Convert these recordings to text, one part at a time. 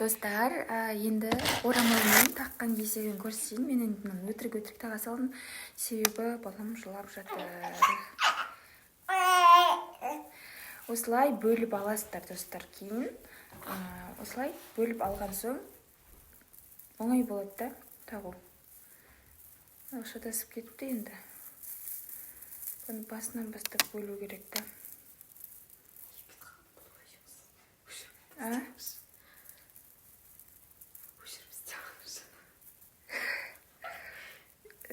Достар, енді орамалмен таққан кесегін көрсетейін. Мен енді өтірік таға салдым, себебі балам жылап жатыр. Осылай бөліп аласыздар, достар. Кейін осылай бөліп алған соң оңай болады да тағу. Шатасып кетіпті енді. Бұны басынан бастап бөлу керек та.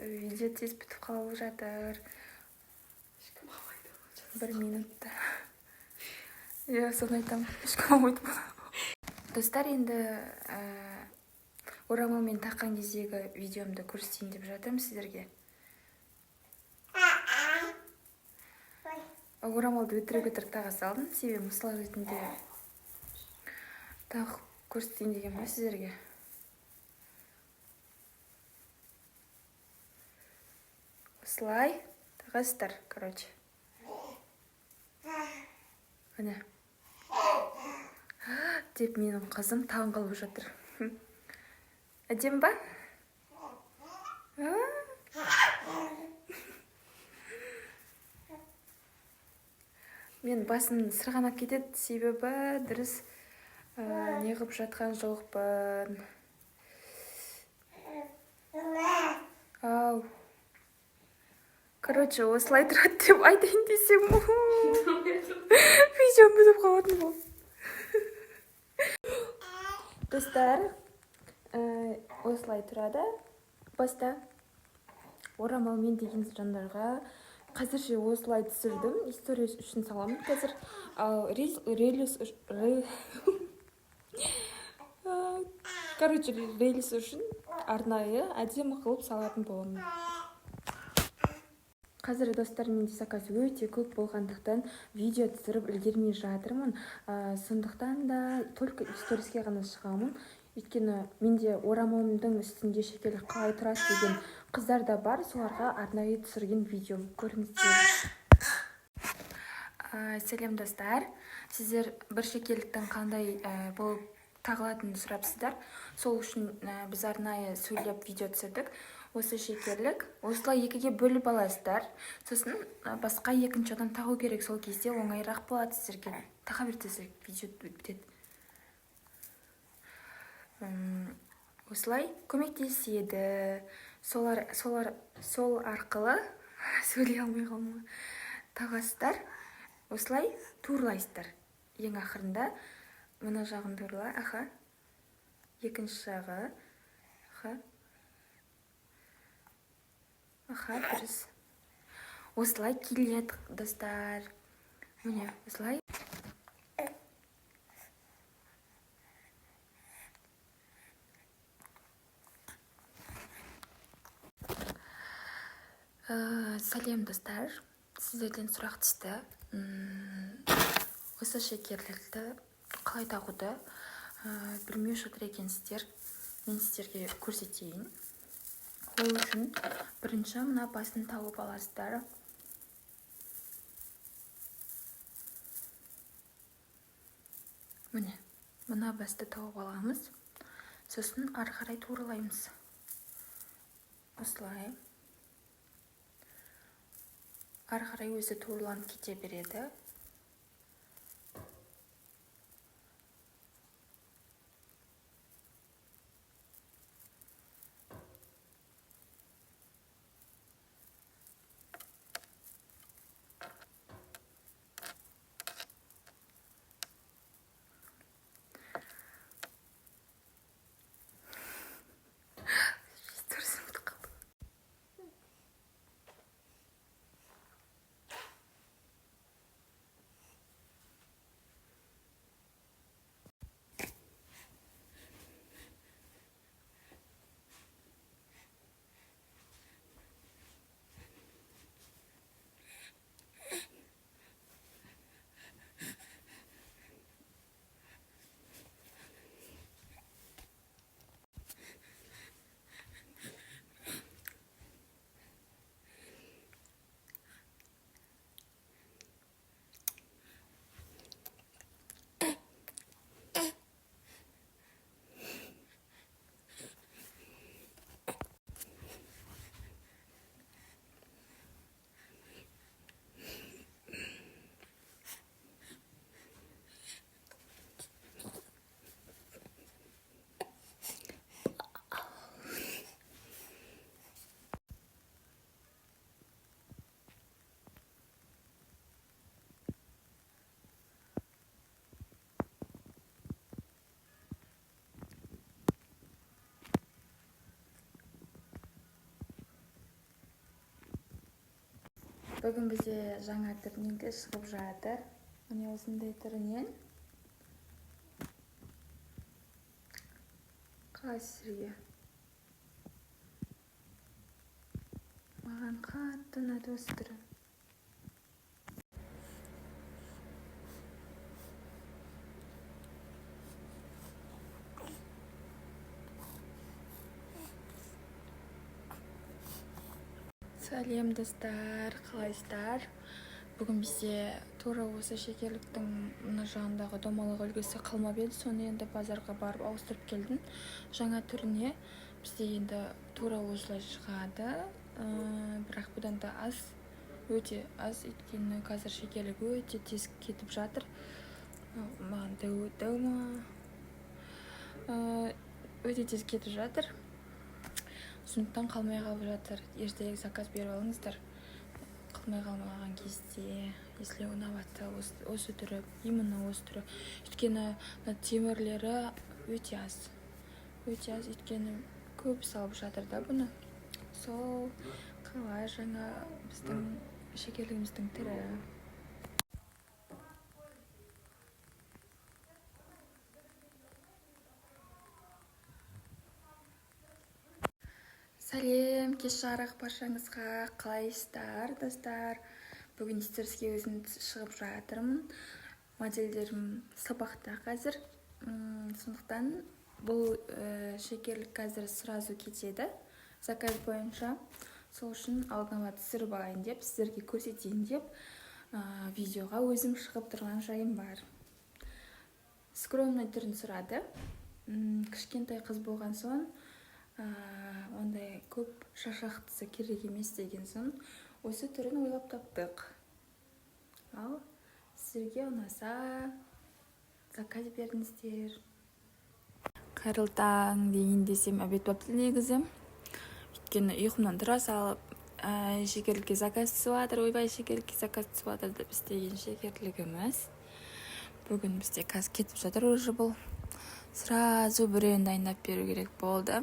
Видео тез бітіп қалып жатыр. 1 минутта. Соны айтам, ешкім ойды болады. Достар, енді орамалмен таққан кездегі видеомды көрсетейін деп жатырмын сіздерге. Орамалды өтірік таға салдым, себебі мысал ретінде тағып көрсетейін деген ба сіздерге. Осылай тағасыздар, короче. Әне. Деп менің қызым таң қалып жатыр. Әдем ба? Мен басым сырғанап кетеді, себебі дұрыс неғып жатқан жоқпын. Ау. Короче, осылай тұрады деп айтайын десем. Видео бұзып қалатын бұл. Достар, осылай тұрады. Баста орамалмен деген жандарға қазірше осылай түсірдім. История үшін саламын қазір. Релис үшін арнайы әдемі қылып салатын боламын. Қазір достар, менде заказ өте көп болғандықтан видео түсіріп үлгермей жатырмын. Сондықтан да только сториске ғана шығамын. Өйткені менде орамалымның үстінде шекелі қалай тұрады деген қыздар да бар. Соларға арнайы түсірген видеом көріңіздер. Сәлем достар. Сіздер бір шекеліктің қандай болып тағылатынын сұрапсыздар. Сол үшін біз арнайы сөйлеп видео түсірдік. Осы шекерлік осылай екіге бөліп аласыздар. Сосын басқа екінші адам тағу керек. Сол кезде оңайырақ болады сіздерге. Таға берсеңіздер видео бітеді. Осылай көмектеседі. Сол арқылы сөйлей алмай қалма. Тағасыздар. Осылай турлайсыздар. Ең ақырында мына жағын турла. Екінші жағы. Дұрыс. Осылай келеді, достар. Міне, осылай. Сәлем, достар. Сіздерден сұрақ түсті. Осы шекерлікті қалай тағуды білмей жатыр екенсіздер. Мен сіздерге көрсетейін. Ол үшін бірінші мына басын тауып аласыздар. Міне, мына басты тауып аламыз. Сосын ары қарай турлаймыз. Осылай. Ары қарай өзі турланып кете береді. Бүгін бізде жаңа түрінен шығып жатыр. Міне осындай түрінен. Қалай сізге? Маған қатты ұнады осы түрі. Сәлем достар, қалайсыздар? Бүгін бізде тура осы шекерліктің мына жағындағы домалақ үлгісі қалмап еді, соны енді базарға барып ауыстырып келдім. Жаңа түріне бізде енді тура осылай шығады, бірақ бұдан да аз, өте аз, өйткені қазір шекерлік өте тез кетіп жатыр. Маған дәу ма? Өте тез кетіп жатыр. Сондықтан қалмай қалып жатыр. Ертең заказ беріп алыңыздар. Қалмай қалмаған кезде, если ұнаватса осы түрі, именно осы түрі. Өйткені темірлері өте аз. Өйткені көп салып жатыр да бұны. Сол қалай жаңа біздің шекерлігіміздің түрі. Сәлем, кеш жарық баршаңызға, қалайсыздар достар? Бүгін сіздерге өзім шығып жатырмын. Модельдерім сабақта қазір. Сондықтан бұл шекерлік қазір сразу кетеді. Заказ бойынша. Сол үшін алдын ала түсіріп алайын деп, сіздерге көрсетейін деп, видеоға өзім шығып тұрған жайым бар. Скромный түрін сұрады. Кішкентай қыз болған соң, ондай көп шашақтысы керек емес деген соң осы түрін ойлап таптық. Ал сіздерге ұнаса заказ беріңіздер. Қайырлы таң дейін десем обед бапты негізі. Өйткені ұйқымнан тұра салып, шекерлікке заказ түсіп жатыр, ойбай шекерлікке заказ түсіп жатыр деп істеген шекерлігіміз. Бүгін бізде қазір кетіп жатыр уже бұл. Сразу біреуін дайындап беру керек болды.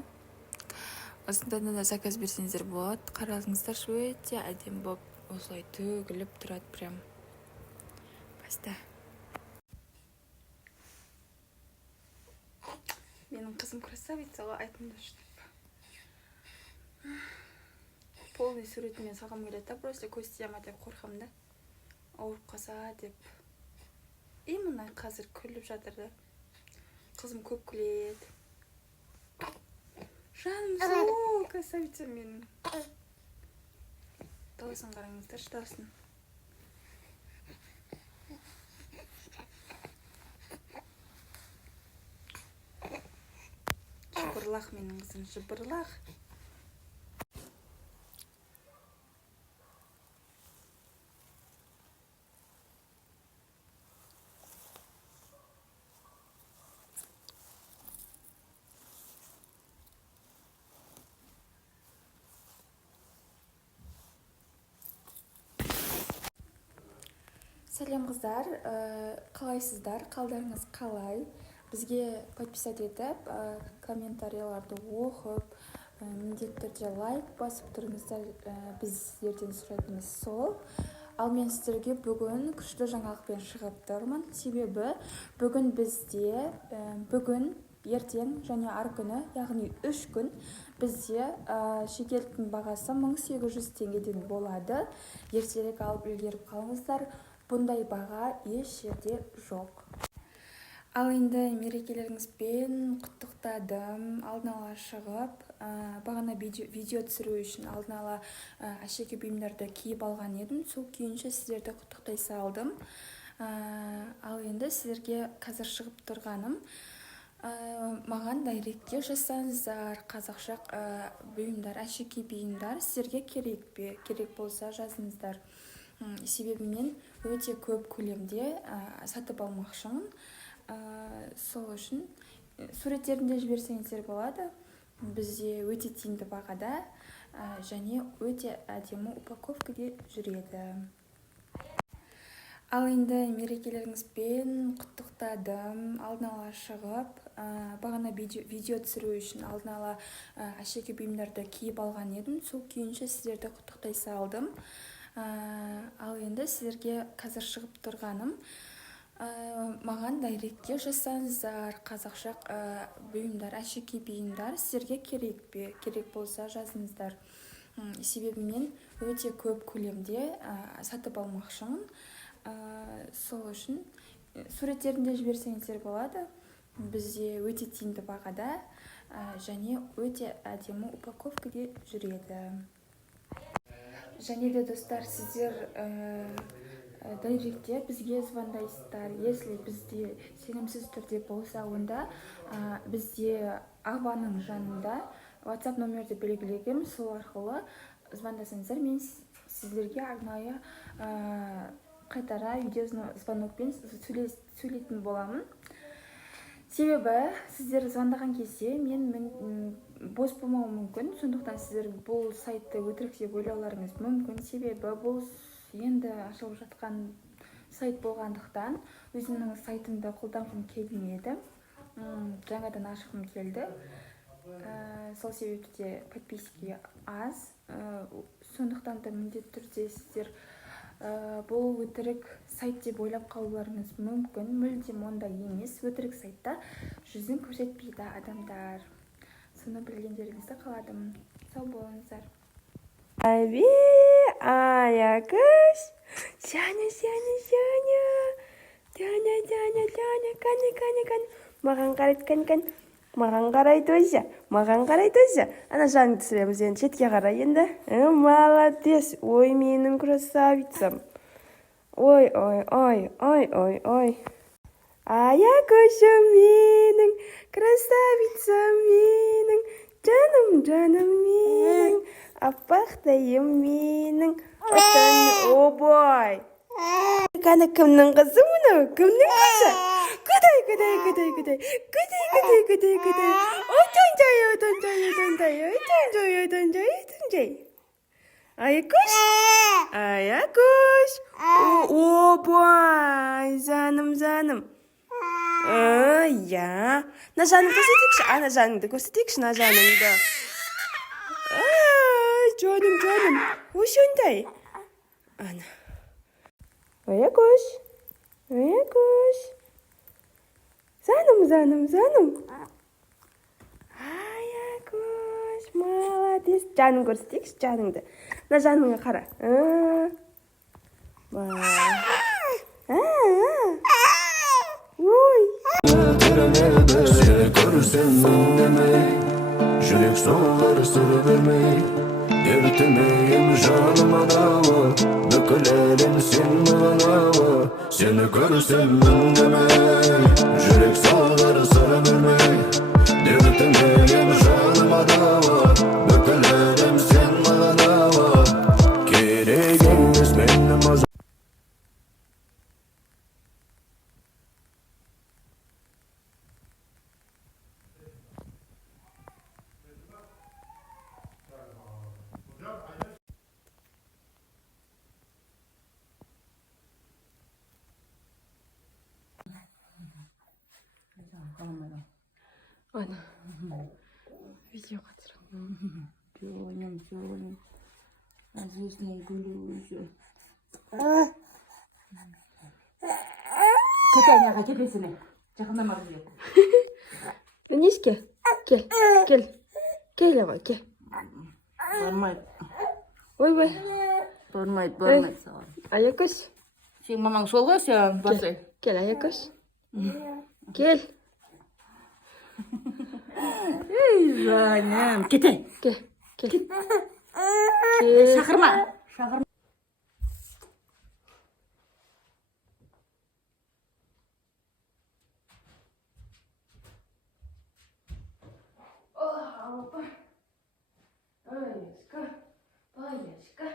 Осында да заказ берсеңіздер болады. Қараңыздар, өте әдемі болып осылай төгіліп тұрады прям. Баста. Менің қызым красавица, айтымды штеп. Полный суретімен салғым келеді да, просто көз тияма деп қорқам да. Ауырып қалса деп. Именно қазір күліп жатыр да. Қызым көп күледі. Жаным сол, красавица менің. Дауысын қараңыздар, дауысын. Жыбырлақ менің қызым, жыбырлақ. Сәлем қыздар, қалайсыздар, қалдарыңыз қалай? Бізге подписать етіп, комментарияларды оқып, міндетті түрде лайк басып тұрыңыздар, біз сіздерден сұратынымыз сол. Ал мен сіздерге бүгін күшті жаңалықпен шығып тұрмын. Себебі бүгін бізде, ертең және ары күні, яғни 3 күн бізде шекерліктің бағасы 1800 теңгеден болады. Ертерек алып үлгеріп қалыңыздар. Бұндай баға еш жерде жоқ. Ал енді мерекелеріңізбен құттықтадым, алдын ала шығып, бағана видео түсіру үшін алдын ала әшекей бұйымдарды киіп алған едім. Сол күйінше сіздерді құттықтай салдым. Ал енді сіздерге қазір шығып тұрғаным, маған дайректке жазсаңыздар, қазақша бұйымдар, әшекей бұйымдар сіздерге керек пе? Керек болса жазыңыздар. Себебі мен өте көп көлемде сатып алмақшымын. Сол үшін суреттерінде жіберсеңіздер болады. Бізде өте тиімді бағада және өте әдемі упаковкада жүреді. Ал енді мерекелеріңізбен құттықтадым, алдын ала шығып, бағана видео түсіру үшін алдын ала әшекей бұйымдарды киіп алған едім. Сол күйінше сіздерді құттықтай салдым. Ал енді сіздерге қазір шығып тұрғаным, маған дайректке жазсаңыздар, қазақша бұйымдар, әшекей бұйымдар сіздерге керек пе? Керек болса жазыңыздар. Себебі мен өте көп көлемде сатып алмақшымын. Сол үшін суреттерін де жіберсеңіздер болады. Бізде өте тиімді бағада және өте әдемі упаковкаде жүреді. Және де достар, сіздер дайректте бізге звондайсыздар. Если бізде сенімсіз түрде болса, онда бізде Аваның жанында WhatsApp номерді белгілегем, сол арқылы звондасаңыздар, мен сіздерге арнайы қайтара видеозвонокпен сөйлейтін боламын. Себебі сіздер звондаған кезде мен бос болмауы мүмкін, сондықтан сіздер бұл сайтты өтірік деп ойлауларыңыз мүмкін. Себебі бұл енді ашылып жатқан сайт болғандықтан өзімнің сайтымды қолданғым келмеді, жаңадан ашқым келді. Сол себепте подписки аз, сондықтан да міндетті түрде сіздер бұл өтірік сайт деп ойлап қалуларыңыз мүмкін. Мүлдем ондай емес. Өтірік сайтта жүзін көрсетпейді адамдар. Соны білгендеріңізді қаладым. Сау болыңыздар. Аякөз, Жаня, кәне. Маған қарайды, кәне. Маған қарайды өзі. Ана жаныңды түсіреміз енді, шетке қарай енді. Молодец, ой, менің красавицам. Ой. Аякөзім менің, красавицам менің, жаным менің, аппақтайым менің. Обой! Кәні кімнің қызы мұны? Кімнің қызы? Күдай. Отонжай. Аякөз. Обой, жаным. Я. На жаныңды көрсетейікші. Ана жаныңды көрсетейікші, на жаныңды. Жаным. Осындай. Ана. Аякөз. Жаным. Аякөз, молодец. Жаның көрсетейікші, жаныңды. На жаныңа қара. Ой. Seni görürsem demey, жүрек соғар сыр бермей, ертемейім жаныма дауа, бүкіл әлем сен маған ауа. Seni görürsem demey, жүрек соғар сыр бермей, ертемейім жаныма дауа, бүкіл әлем сен маған ауа. Керек емес мені маза. Ана. Видеоға түсірдім. Жоғым. Әзесінен гүлі өзі. Кетайнаға кепесіне. Жақындама бізге. Дениске, кел. Кел ағай, кел. Бармайды. Ой. Бармайды саған. Аякөз. Сен мамаң сол ғой, сен басай. Кел, Аякөз. Кел. Ей, жаным. Кетай. Кел. Шақырма. Баяшка.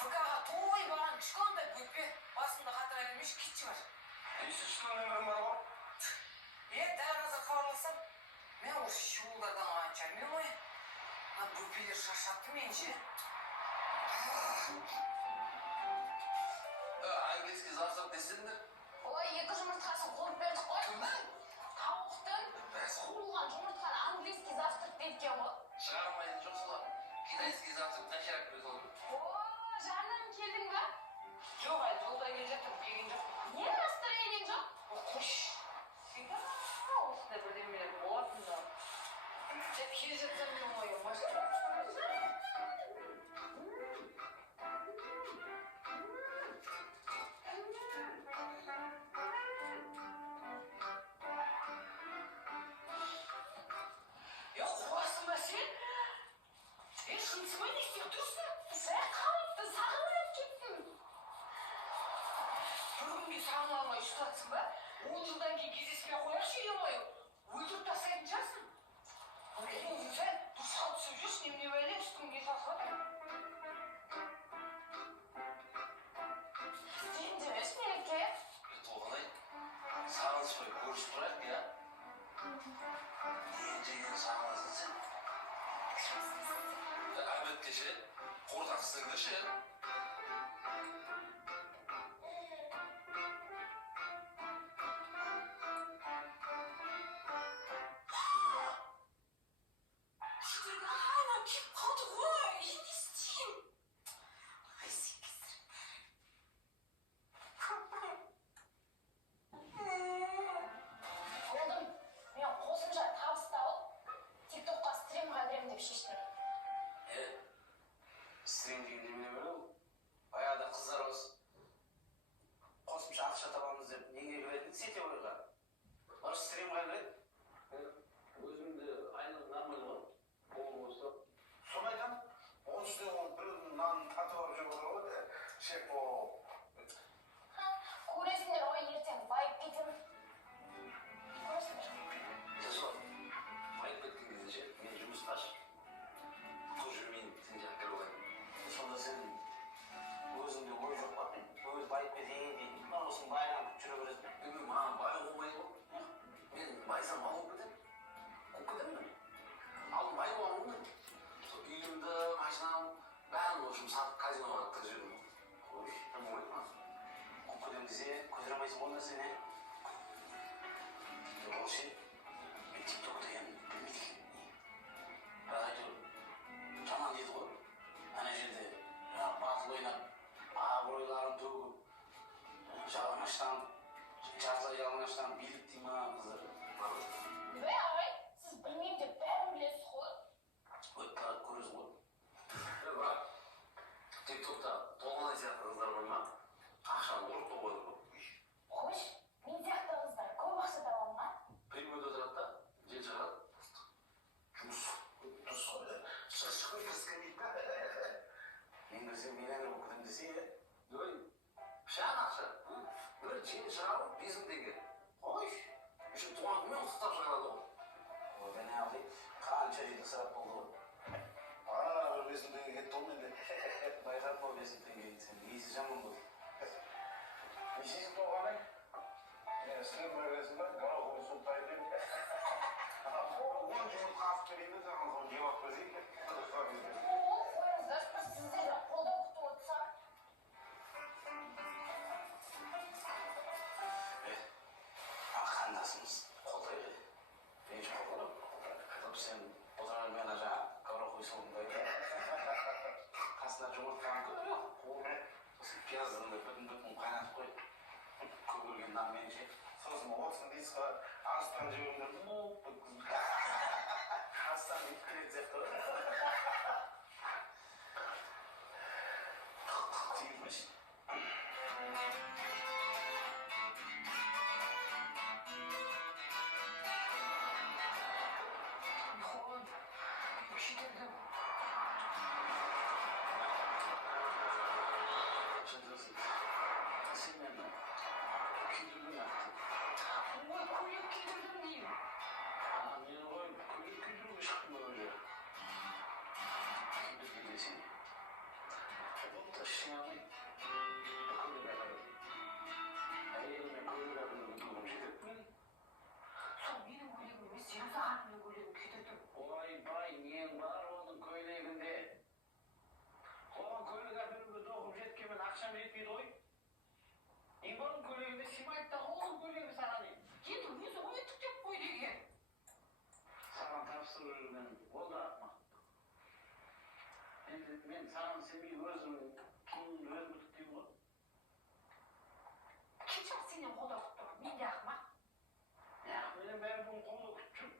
ФК га той баран кішкентай бөпе басында қатыра бермеші китчі бар. Бесінші нөмірім бар ғой. Дәл қазір хабарласам, мен осы шуылдардан аншаймын ғой. Бөпелер шаршатты мен ше. Английский завтрак десеңдер. Ой, екі жұмыртқасын қойып бердік қой. Кімнің? Тауықтың қуырылған жұмыртқаны английский завтрак деткен ғой. Шығармайтын жоқ солар. Китайский завтрак нахерак береді ол. О, жаным келдің ба? Жоқ, әлі жолда келе жатырмын, келген жоқпын. Не настроениең жоқ? Қош. Осындай бірдемелер болатын да. Деп келе жатсам мен ойым машина. Қуасың ба сен? Шынсымай не істеп тұрсың? Сәй қалыпты, сағынып кеттім. Бір күнге сағына алмай ұстатсың ба? 10 жылдан кейін кездеспей қояшы ем ойым. Өлтіріп тастайтын жасын. Сен дұрысқа түсіп жүрсің, немене бәле үстіңге тасыған. Сен де емес Мереке. Толғанай, сағыныспай көрісіп тұрайық, я? Деген сағынасың сен? Әлбетте ше, қордақсыңды ше. Анам кеп қалды ғой, не істеймін? Ай, секіздір. Болдым, мен қосымша табыс тауып, тиктокқа стримға кіремін деп шештім. Стрим деген немене бар ол? Баяғыда қыздар осы. Қосымша ақша табамыз деп неге кіретін сетевойға? Бар стримға кіреді. Өзімді айлық нормаль ғой. Ол осы. Соны айтам, оның үстіне ол бір нанын татып алып жүріп отыр ғой, шеф болып. Көресіңдер ғой ертең байып кетемін. Көресіңдер. Жасыл, байып кеткен кезде ше, мен жұмысқа ашып. Бұл жүрмейін, сен жақын кіріп алайын. Сонда сен өзіңде ой жоқ па? Өз байып кетейін дейін. Мына осының байланып жүре бересің. Мен маған бай болмайды ғой. Мен байсам мал болып кетемін. Қуып кетемін. Ал бай боламын ғой. Үйімді, машинам, бәрін осы сатып казиноға кіргізіп жібердім. Ой, болмайды ма? Қуып кетемін десе, көтере алмайсың ғой сен, е? Ол ше, мен тикток деген білмейді екен. Бірақ әйтеуір жаман дейді ғой. Ана жерде батыл ойнап, абыройларын төгіп, жалаңаштанып, жартылай жалаңаштанып билік дей ма қыздар? Бәй ағай, сіз білмеймін деп бәрін білесіз ғой. Өйтіп көресің ғой. Бірақ тиктокта толғанай сияқты қыздар бар ма? Ақшаны ұрып тоғады ғой. Қош, мен сияқты қыздар көп ақша табамын ма? Перемеде отырады да, жел шығарады. Жұмыс. Дұрыс қой. Шықпай кіріскен дейді. Мен кірсем миллионер болып кетемін десе, ой, шағын ақша. Бір жел шығарып 5 мың теңге. Ой, үшін туған күнмен құттықтап шығарады ғой. Ой, мен ағай, қанша жерде сұрап болды ғой. Ана бір 5 мың теңге кетті ғой менде. Байқадым ғой 5 мың теңге сен есі жаман болды. Не істейсің болғаның? Мен сілем бөлгесін ба? Гарау қойсын тайдым. 10 жұмыртқа асып берейін, саған соны жеп алып берейін. Ол қойыңыздар, сіздерді қолдау күтіп отырсам. Қандасымыз қолдайды. Мен үшін қолдадым. Сен отырған мен жаңа гарау қойсын қасына жұмыртқаны қуырып, сосын пияздың бүтін қайнатып қойып, көгілген нанмен жеп. Сосын 30 дейсіз ғой, арыстан жіберіңдер, мұп бүткізіп. Арыстан ит кіреді сияқты. Тиілмесін. Хон, күйдірдім. Жандырсың. Сен мені күйдірдің ақты. Ой, көйлек күйдірдім деймін. Мен ғой көйлек күйдіруге шықтым ана жерде. Күйдірді десең. Бұл да ішіне алмай. Көйлек ағады. Әйеліме көйлек ағады. 이번 көйлегіне сыймайды ол көйлегі саған енді өзі ойттық деп қой деген саған тапсырып жүрген ол да ақымақ енді мен саған сенбей өзім киімімді өзім тіктеймін ғой кім шығар сенен қолдау күтіп тұрған мен де ақымақ менен бәрі бүгін қолдау күтіп жүр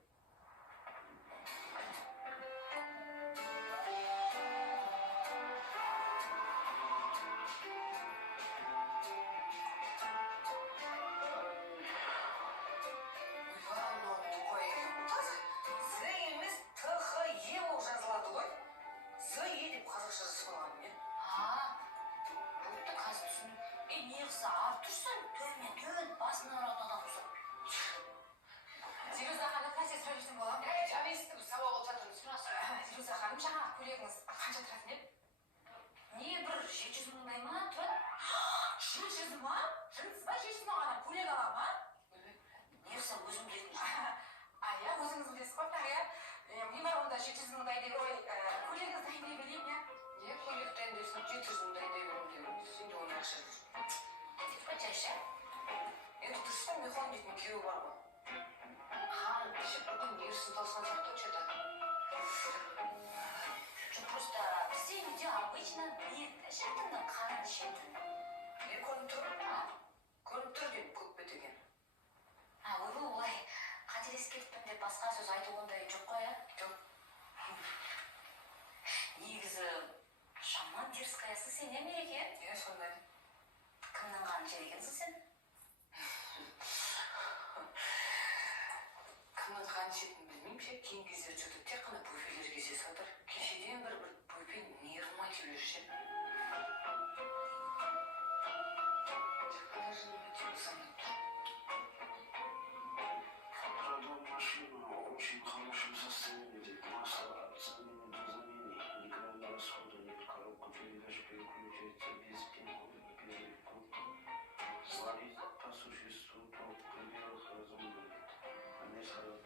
Кейінгі кезде что-то тек қана буфелер кездесіп жатыр. Кешеден бір буфе неғылмай келе жүрсе. Продал машину в очень хорошем состоянии. Масло цены до замены. Никогда не расхода нет. Коробка передач переключается без пин-кода и переливку. Звонить по существу по пределах разумного. А не сразу.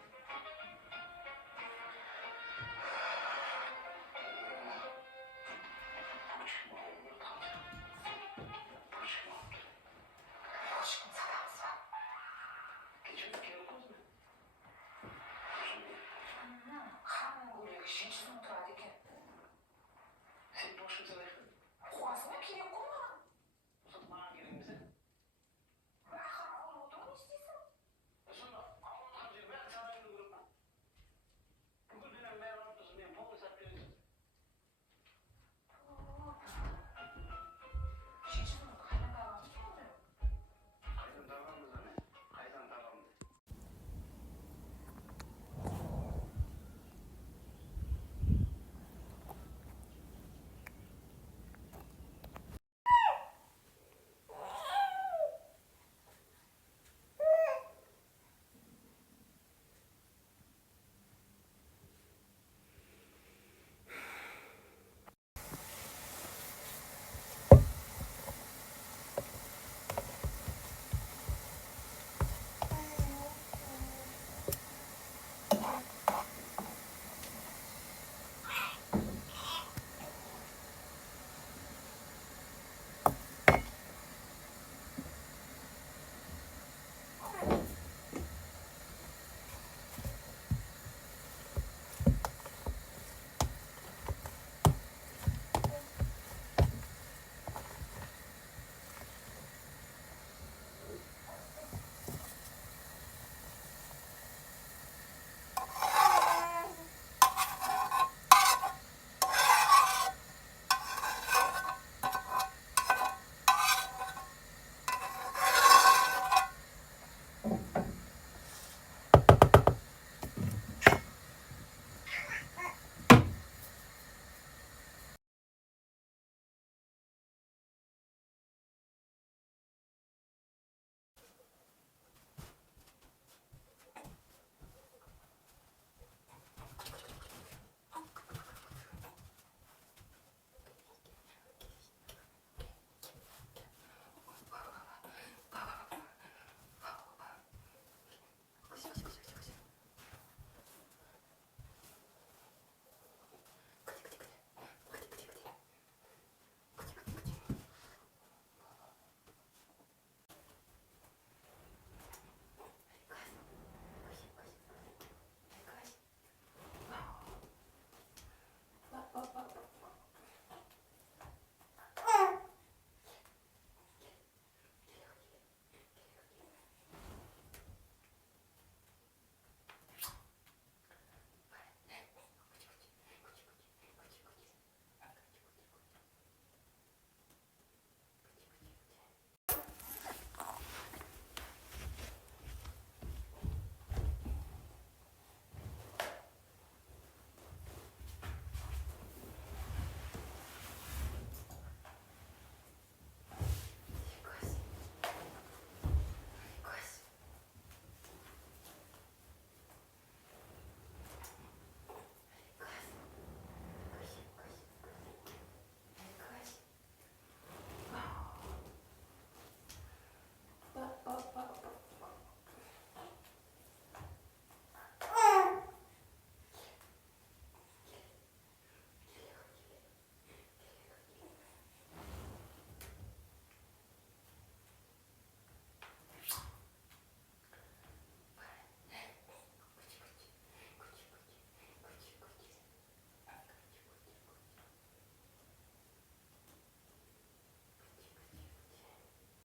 қуасыңа керек қой